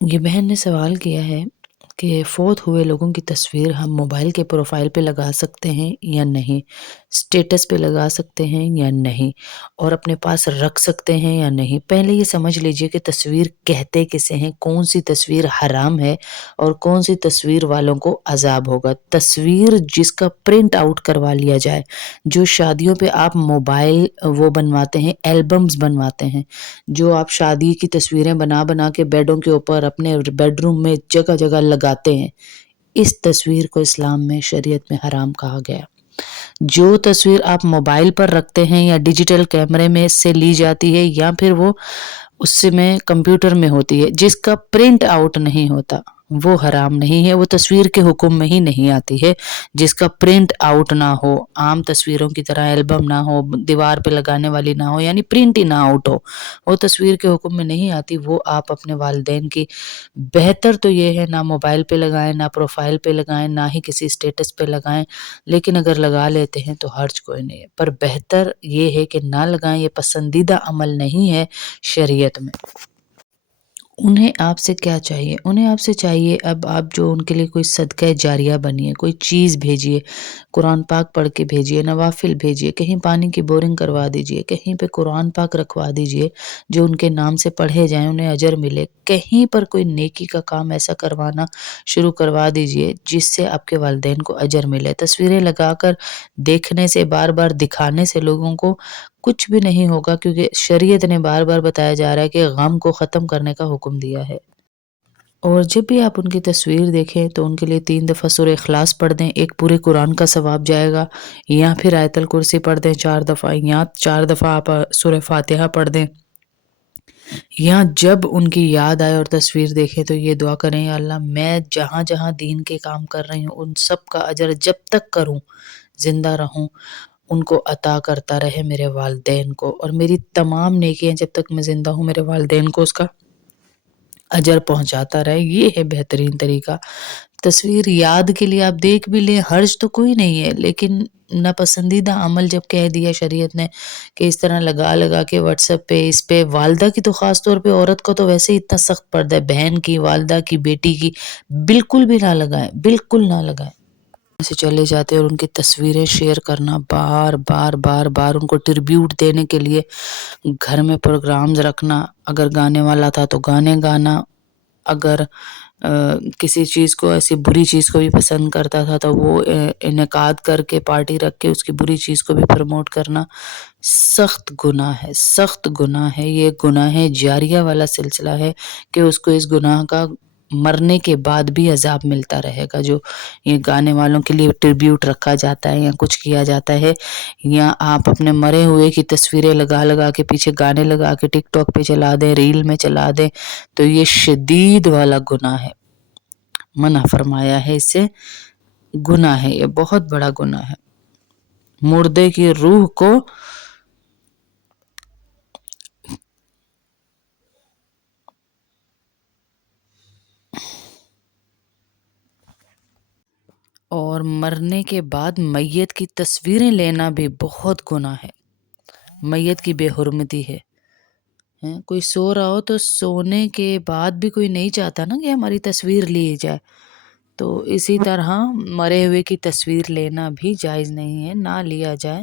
یہ بہن نے سوال کیا ہے کہ فوت ہوئے لوگوں کی تصویر ہم موبائل کے پروفائل پہ لگا سکتے ہیں یا نہیں، اسٹیٹس پہ لگا سکتے ہیں یا نہیں، اور اپنے پاس رکھ سکتے ہیں یا نہیں۔ پہلے یہ سمجھ لیجئے کہ تصویر کہتے کسے ہیں، کون سی تصویر حرام ہے اور کون سی تصویر والوں کو عذاب ہوگا۔ تصویر جس کا پرنٹ آؤٹ کروا لیا جائے، جو شادیوں پہ آپ موبائل وہ بنواتے ہیں، البمز بنواتے ہیں، جو آپ شادی کی تصویریں بنا بنا کے بیڈوں کے اوپر اپنے بیڈ روم میں جگہ جگہ لگاتے ہیں، اس تصویر کو اسلام میں، شریعت میں حرام کہا گیا۔ جو تصویر آپ موبائل پر رکھتے ہیں یا ڈیجیٹل کیمرے میں سے لی جاتی ہے یا پھر وہ اس میں کمپیوٹر میں ہوتی ہے، جس کا پرنٹ آؤٹ نہیں ہوتا، وہ حرام نہیں ہے، وہ تصویر کے حکم میں ہی نہیں آتی ہے۔ جس کا پرنٹ آؤٹ نہ ہو، عام تصویروں کی طرح البم نہ ہو، دیوار پہ لگانے والی نہ ہو، یعنی پرنٹ ہی نہ آؤٹ ہو، وہ تصویر کے حکم میں نہیں آتی، وہ آپ اپنے والدین کی، بہتر تو یہ ہے نہ موبائل پہ لگائیں، نہ پروفائل پہ لگائیں، نہ ہی کسی اسٹیٹس پہ لگائیں، لیکن اگر لگا لیتے ہیں تو حرج کوئی نہیں ہے، پر بہتر یہ ہے کہ نہ لگائیں۔ یہ پسندیدہ عمل نہیں ہے شریعت میں۔ انہیں آپ سے کیا چاہیے؟ انہیں آپ سے چاہیے اب آپ جو ان کے لیے کوئی صدقہ جاریہ بنیے، کوئی چیز بھیجیے، قرآن پاک پڑھ کے بھیجیے، نوافل بھیجیے، کہیں پانی کی بورنگ کروا دیجیے، کہیں پہ قرآن پاک رکھوا دیجیے جو ان کے نام سے پڑھے جائیں، انہیں اجر ملے، کہیں پر کوئی نیکی کا کام ایسا کروانا شروع کروا دیجیے جس سے آپ کے والدین کو اجر ملے۔ تصویریں لگا کر دیکھنے سے، بار بار دکھانے سے لوگوں کو کچھ بھی نہیں ہوگا، کیونکہ شریعت نے بار بار بتایا جا رہا ہے کہ غم کو ختم کرنے کا حکم دیا ہے۔ اور جب بھی آپ ان کی تصویر دیکھیں تو ان کے لیے 3 دفعہ سورہ اخلاص پڑھ دیں، ایک پورے قرآن کا ثواب جائے گا، یا پھر آیت الکرسی پڑھ دیں 4 دفعہ، یا 4 دفعہ آپ سورہ فاتحہ پڑھ دیں، یا جب ان کی یاد آئے اور تصویر دیکھیں تو یہ دعا کریں، یا اللہ میں جہاں جہاں دین کے کام کر رہی ہوں ان سب کا اجر جب تک کروں، زندہ رہوں، ان کو عطا کرتا رہے میرے والدین کو، اور میری تمام نیکیاں جب تک میں زندہ ہوں میرے والدین کو اس کا اجر پہنچاتا رہے۔ یہ ہے بہترین طریقہ۔ تصویر یاد کے لیے آپ دیکھ بھی لیں، حرج تو کوئی نہیں ہے، لیکن ناپسندیدہ عمل جب کہہ دیا شریعت نے کہ اس طرح لگا لگا کے واٹس ایپ پہ، اس پہ، والدہ کی تو خاص طور پہ، عورت کو تو ویسے ہی اتنا سخت پردہ ہے، بہن کی، والدہ کی، بیٹی کی، بالکل بھی نہ لگائیں، بالکل نہ لگائیں۔ سے چلے جاتے اور ان کی تصویریں شیئر کرنا، بار بار بار بار ان کو ٹربیوٹ دینے کے لیے گھر میں پروگرامز رکھنا، اگر گانے والا تھا تو گانے گانا، اگر کسی چیز کو، ایسی بری چیز کو بھی پسند کرتا تھا تو وہ انعقاد کر کے، پارٹی رکھ کے اس کی بری چیز کو بھی پروموٹ کرنا، سخت گناہ ہے، سخت گناہ ہے۔ یہ گناہ جاریہ والا سلسلہ ہے کہ اس کو اس گناہ کا مرنے کے بعد بھی عذاب ملتا رہے گا۔ جو یہ گانے والوں کے لیے ٹربیوٹ رکھا جاتا ہے یا کچھ کیا جاتا ہے، یا آپ اپنے مرے ہوئے کی تصویریں لگا لگا کے پیچھے گانے لگا کے ٹک ٹاک پہ چلا دیں، ریل میں چلا دیں، تو یہ شدید والا گناہ ہے، منع فرمایا ہے، اس سے گناہ ہے، یہ بہت بڑا گناہ ہے۔ مردے کی روح کو اور مرنے کے بعد میت کی تصویریں لینا بھی بہت گناہ ہے، میت کی بے حرمتی ہے۔ کوئی سو رہا ہو تو سونے کے بعد بھی کوئی نہیں چاہتا نا کہ ہماری تصویر لی جائے، تو اسی طرح مرے ہوئے کی تصویر لینا بھی جائز نہیں ہے، نہ لیا جائے۔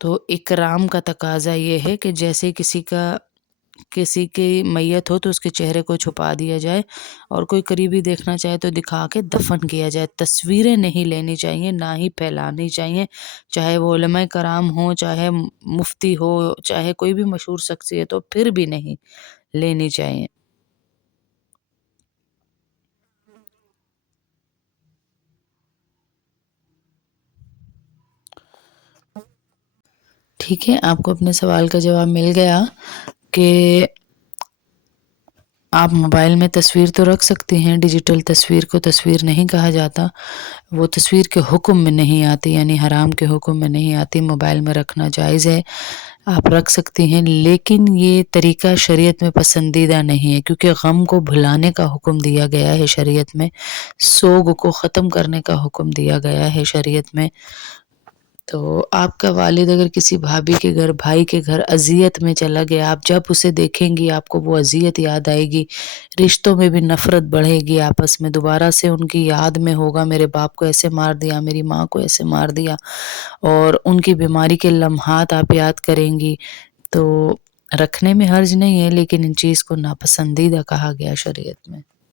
تو اکرام کا تقاضا یہ ہے کہ جیسے کسی کی میت ہو تو اس کے چہرے کو چھپا دیا جائے، اور کوئی قریبی دیکھنا چاہے تو دکھا کے دفن کیا جائے۔ تصویریں نہیں لینی چاہیے، نہ ہی پھیلانی چاہیے، چاہے وہ علماء کرام ہوں، چاہے مفتی ہو، چاہے کوئی بھی مشہور شخصیت ہو، پھر بھی نہیں لینی چاہیے۔ ٹھیک ہے، آپ کو اپنے سوال کا جواب مل گیا کہ آپ موبائل میں تصویر تو رکھ سکتے ہیں، ڈیجیٹل تصویر کو تصویر نہیں کہا جاتا، وہ تصویر کے حکم میں نہیں آتی، یعنی حرام کے حکم میں نہیں آتی، موبائل میں رکھنا جائز ہے، آپ رکھ سکتے ہیں، لیکن یہ طریقہ شریعت میں پسندیدہ نہیں ہے، کیونکہ غم کو بھلانے کا حکم دیا گیا ہے شریعت میں، سوگ کو ختم کرنے کا حکم دیا گیا ہے شریعت میں، تو آپ کا والد اگر کسی بھابھی کے گھر، بھائی کے گھر اذیت میں چلا گیا، آپ جب اسے دیکھیں گی آپ کو وہ اذیت یاد آئے گی، رشتوں میں بھی نفرت بڑھے گی آپس میں، دوبارہ سے ان کی یاد میں ہوگا میرے باپ کو ایسے مار دیا، میری ماں کو ایسے مار دیا، اور ان کی بیماری کے لمحات آپ یاد کریں گی، تو رکھنے میں حرج نہیں ہے، لیکن ان چیز کو ناپسندیدہ کہا گیا شریعت میں۔